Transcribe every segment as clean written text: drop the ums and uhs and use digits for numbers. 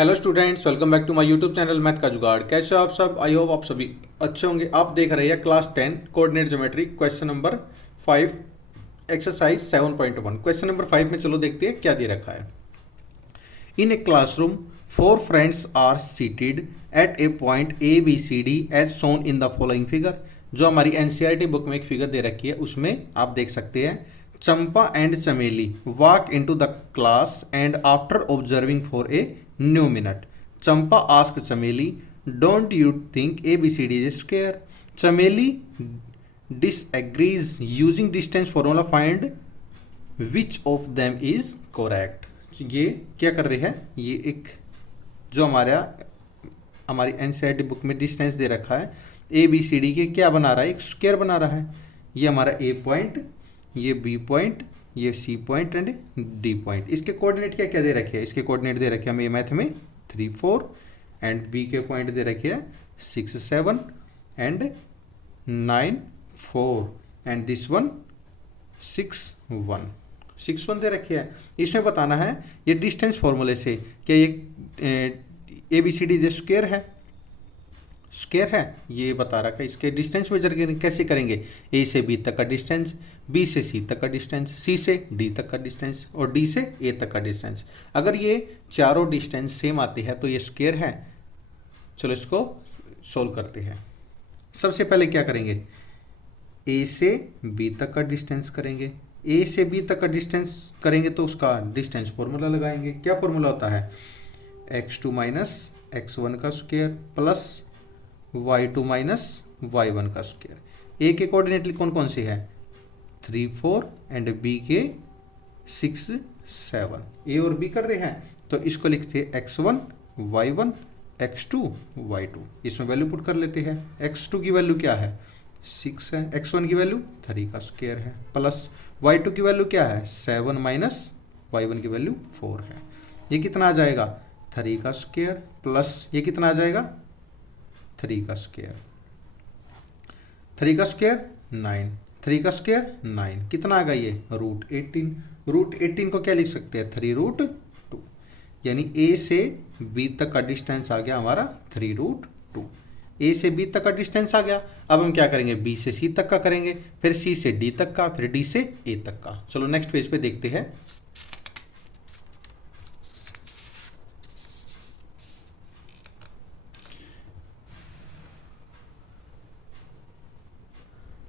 Hello students, welcome back to my YouTube channel math का जुगाड़। कैसे हो आप सब? आई होप आप सभी अच्छे होंगे। आप देख रहे हैं class 10 coordinate geometry question number 5 exercise 7.1। Question number 5 में चलो देखते हैं क्या दे रखा है। In a classroom 4 friends are seated at a point A B C D as shown in the following figure. जो हमारी एनसीईआरटी बुक में एक फिगर दे रखी है उसमें आप देख सकते हैं, Champa and Chameli walk into the class and after observing for a new minute, Champa ask Chameli, don't you think A B C D is square? Chameli disagrees using distance formula find which of them is correct। ये क्या कर रहे हैं, ये एक जो हमारी NCERT book में डिस्टेंस दे रखा है ए बी सी डी के, क्या बना रहा है, एक स्क्वायर बना रहा है। ये हमारा ए पॉइंट, ये बी पॉइंट, ये C point and D point. इसके कोऑर्डिनेट क्या क्या दे रखे हैं? इसके कोऑर्डिनेट दे रखे हैं हमें मैथ में 3 4 एंड बी के पॉइंट दे रखे हैं 6 7 एंड 9 4 एंड दिस वन 6 1 दे रखे हैं। इसमें बताना है ये डिस्टेंस फॉर्मूले से क्या ये A B C D square है, स्क्वायर है, ये बता रखा है। इसके डिस्टेंस मेजर कैसे करेंगे? ए से बी तक का डिस्टेंस, बी से सी तक का डिस्टेंस, सी से डी तक का डिस्टेंस और डी से ए तक का डिस्टेंस। अगर ये चारों डिस्टेंस सेम आते हैं तो ये स्क्वायर है। चलो इसको सोल्व करते हैं। सबसे पहले क्या करेंगे, ए से बी तक का डिस्टेंस करेंगे। ए से बी तक का डिस्टेंस करेंगे तो उसका डिस्टेंस फॉर्मूला लगाएंगे। क्या फॉर्मूला होता है? x2 माइनस x1 का square plus y2 minus y1 का स्क्वायर। ए के कोऑर्डिनेट कौन कौन से हैं? 3 4 एंड बी के 6 7। ए और बी कर रहे हैं तो इसको लिखते हैं x1 y1 x2 y2। इसमें वैल्यू पुट कर लेते हैं। x2 की वैल्यू क्या है? 6 है। x1 की वैल्यू 3 का स्क्वायर है प्लस y2 की वैल्यू क्या है? 7 माइनस y1 की वैल्यू 4 है। ये कितना आ जाएगा? 3 का स्क्वायर प्लस ये कितना आ जाएगा? 3 का स्क्वायर, 3 का स्क्वायर 9, 3 का स्क्वायर 9, कितना आ गया ये? √18। √18 को क्या लिख सकते हैं? 3√2। यानी ए से बी तक का डिस्टेंस आ गया हमारा 3√2। ए से बी तक का डिस्टेंस आ गया। अब हम क्या करेंगे? बी से सी तक का करेंगे, फिर सी से डी तक का, फिर डी से ए तक का। चलो नेक्स्ट पेज पे देखते हैं।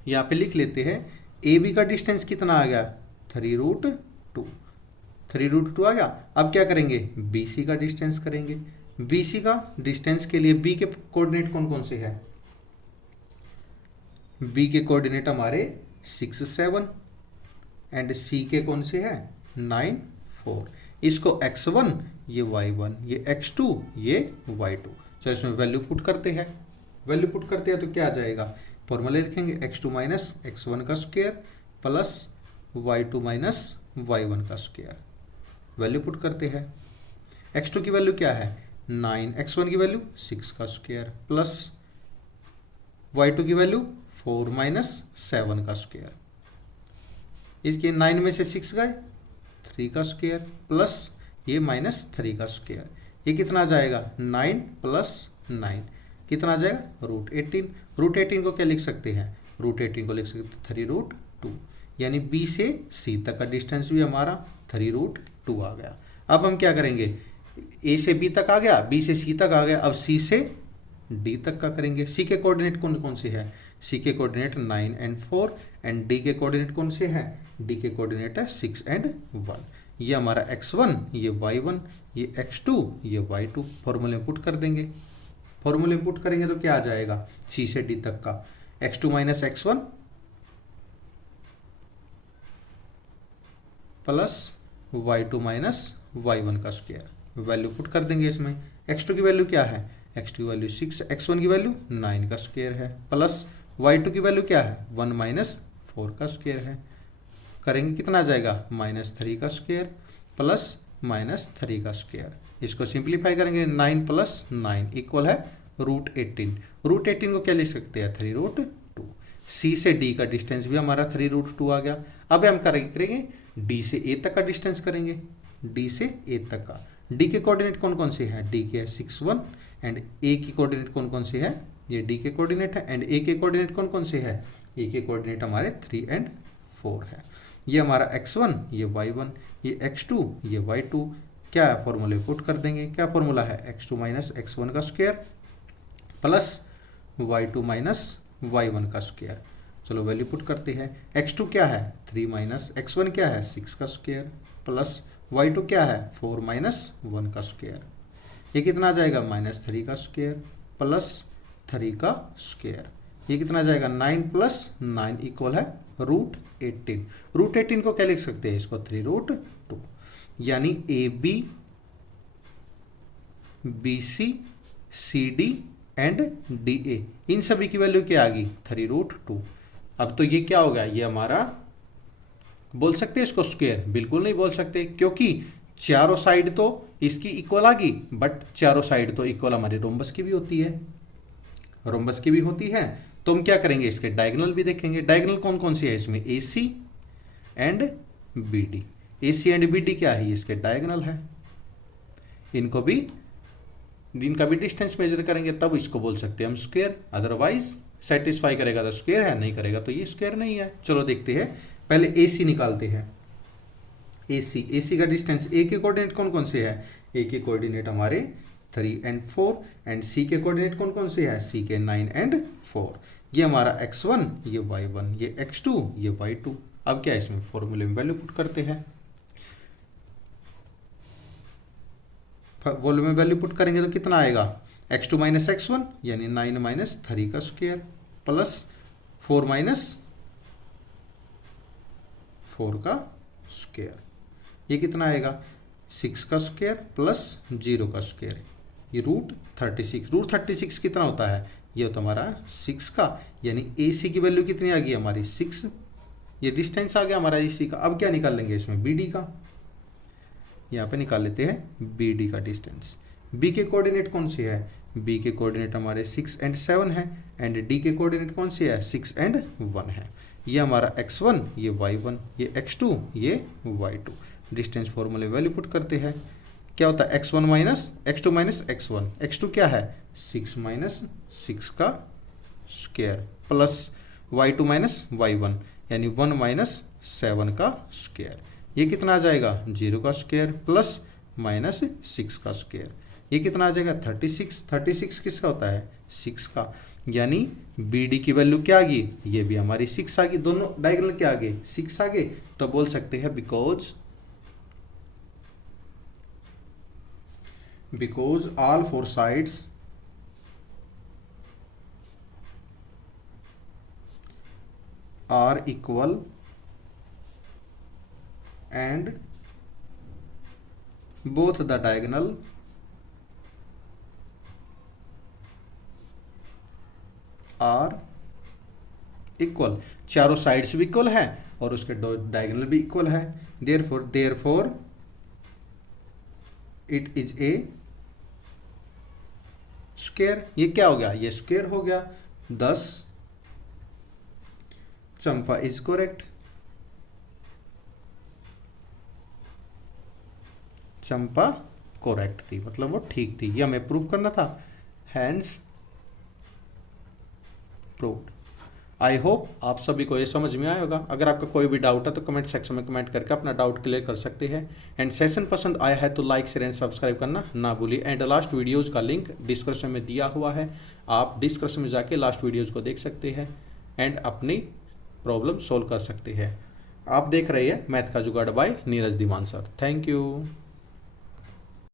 यहाँ पे लिख लेते हैं ए बी का डिस्टेंस कितना आ गया? 3√2, 3√2 आ गया। अब क्या करेंगे? बी सी का डिस्टेंस करेंगे। बी सी का डिस्टेंस के लिए बी के कोऑर्डिनेट कौन कौन से हैं? बी के कोऑर्डिनेट हमारे 6 7 एंड सी के कौन से हैं? 9 4। इसको x1 ये y1, ये x2 ये y2। तो इसमें वैल्यू पुट करते हैं। वैल्यू पुट करते हैं तो क्या आ जाएगा? फॉर्मूला लिखेंगे x2 माइनस x1 का square plus y2 minus y1 का स्क्वायर। वैल्यू पुट करते हैं। x2 की वैल्यू क्या है? 9, x1 की वैल्यू 6 का स्क्वायर प्लस y2 की वैल्यू 4 माइनस 7 का स्क्वायर। इसके 9 में से 6 गए, 3 का स्क्वायर प्लस ये माइनस 3 का स्क्वायर। ये कितना आ जाएगा? 9 प्लस 9 कितना आ जाएगा? √18। √18 को क्या लिख सकते हैं? √18 को लिख सकते हैं 3√2। यानी बी से सी तक का डिस्टेंस भी हमारा 3√2 आ गया। अब हम क्या करेंगे? ए से बी तक आ गया, बी से सी तक आ गया। अब सी से डी तक का करेंगे। सी के कोऑर्डिनेट कौन कौन से हैं? सी के कोऑर्डिनेट 9 एंड 4 एंड डी के कोऑर्डिनेट कौन से हैं? डी के कोऑर्डिनेट है 6 एंड 1। ये हमारा x1 ये y1 ये x2 ये y2। फॉर्मूले में पुट कर देंगे। फॉर्मूले में पुट करेंगे तो क्या आ जाएगा? सी से डी तक का x2 minus x1 plus y2 minus y1 का स्क्वायर। वैल्यू पुट कर देंगे इसमें। x2 की वैल्यू क्या है? x2 की वैल्यू 6, x1 की वैल्यू 9 का स्क्वायर है प्लस y2 की वैल्यू क्या है? 1 माइनस 4 का स्क्वायर है। करेंगे कितना आ जाएगा? -3 का स्क्वायर प्लस -3 का स्क्वायर। इसको सिंप्लीफाई करेंगे 9 प्लस 9 इक्वल है √18। √18 को क्या लिख सकते हैं? 3√2। सी से डी का डिस्टेंस भी हमारा 3√2 आ गया। अब हम करेंगे डी से ए तक का डिस्टेंस करेंगे। डी से ए तक का डी के कोऑर्डिनेट कौन कौन से है, डी के है 6 1 एंड ए की कोऑर्डिनेट कौन कौन से है, ये डी के कोऑर्डिनेट है एंड ए के कोऑर्डिनेट कौन कौन से है, ए के कोऑर्डिनेट हमारे 3 एंड 4 है। ये हमारा x1 ये y1 ये x2 ये y2, क्या है फॉर्मूले पुट कर देंगे, क्या फॉर्मूला है x2 माइनस x1 का square plus y2 minus y1 का स्क्वायर। चलो वैल्यू पुट करते हैं, x2 क्या है 3 माइनस x1 क्या है 6 का स्क्वायर प्लस y2 क्या है 4 माइनस 1 का स्क्वायर। ये कितना आ जाएगा -3 का स्क्वायर प्लस 3 का स्क्वायर। ये कितना आ जाएगा 9 प्लस 9 इक्वल है √18। √18 को क्या लिख सकते हैं, इसको 3√2, यानी A B B C C D and D A, इन सभी की वैल्यू क्या आ गई 3√2। अब तो ये क्या होगा, ये हमारा बोल सकते हैं इसको स्क्वायर, बिल्कुल नहीं बोल सकते क्योंकि चारों साइड तो इसकी इक्वल आ गई, बट चारों साइड तो इक्वल हमारे रोम्बस की भी होती है, रोम्बस की भी होती है। तो हम क्या करेंगे, इसके डायगोनल भी देखेंगे। डायगोनल कौन कौन सी है इसमें, A C and B D. A C and B D क्या है, इसके डायगोनल है, इनको भी इनका भी डिस्टेंस मेजर करेंगे तब इसको बोल सकते हैं हम स्क्वायर, अदरवाइज सेटिस्फाई करेगा तो स्क्वायर है, नहीं करेगा तो ये स्क्वायर नहीं है। चलो देखते हैं, पहले ए सी निकालते हैं। ए सी का डिस्टेंस, ए के कोऑर्डिनेट कौन कौन से है, ए के कोऑर्डिनेट हमारे 3 एंड 4 एंड सी के कोऑर्डिनेट कौन कौन से है, सी के 9 एंड 4। ये हमारा x1 ये y1 ये x2 ये y2। अब क्या है इसमें फॉर्मूले में वैल्यू पुट करते हैं, वॉल्यूम में वैल्यू पुट करेंगे तो कितना आएगा, x2 माइनस x1 यानी 9 माइनस 3 का स्क्वायर प्लस 4 माइनस 4 का स्क्वायर। ये कितना आएगा 6 का स्क्वायर प्लस 0 का स्क्वायर, ये √36। √36 कितना होता है, ये होता हमारा 6 का, यानी ए सी की वैल्यू कितनी आ गई हमारी 6। ये डिस्टेंस आ गया हमारा ए सी का। अब क्या निकाल लेंगे इसमें, बी डी का, यहाँ पे निकाल लेते हैं बी डी का डिस्टेंस। बी के कोऑर्डिनेट कौन से है, बी के कोऑर्डिनेट हमारे 6 एंड 7 है एंड डी के कोऑर्डिनेट कौन से है 6 एंड 1 है। ये हमारा x1 ये y1 ये x2 ये y2। डिस्टेंस फॉर्मूले वैल्यू पुट करते हैं, क्या होता है x1 minus x2 minus x1, x2 क्या है 6 माइनस 6 का square plus y2 minus y1 यानी 1 माइनस 7 का स्क्वायर। ये कितना आ जाएगा 0 का स्क्वायर प्लस माइनस 6 का स्क्वायर। ये कितना आ जाएगा 36। 36 किसका होता है 6 का, यानी बी डी की वैल्यू क्या आ गई, ये भी हमारी 6 आ गई, दोनों डायगोनल क्या आ गए 6 आ गए। तो बोल सकते हैं because all four sides are equal and both the diagonal are equal, चारों साइड्स भी इक्वल है और उसके डायगोनल भी इक्वल है। Therefore it is a square. ये क्या हो गया, ये स्क्वायर हो गया। 10 Champa is correct, Champa correct थी, मतलब वो ठीक थी, ये हमें प्रूव करना था, हैंस प्रूव्ड। आई होप आप सभी को ये समझ में आया होगा। अगर आपका कोई भी डाउट है तो कमेंट सेक्शन में कमेंट करके अपना डाउट क्लियर कर सकते हैं। एंड सेशन पसंद आया है तो लाइक शेयर एंड सब्सक्राइब करना ना भूलिए। एंड लास्ट वीडियोस का लिंक डिस्क्रिप्शन में दिया हुआ है, आप डिस्क्रिप्शन में जाके लास्ट वीडियोस को देख सकते हैं एंड अपनी प्रॉब्लम सोल्व कर सकते हैं। आप देख रहे हैं मैथ का जुगाड़ by Neeraj Diwan sir. Thank you.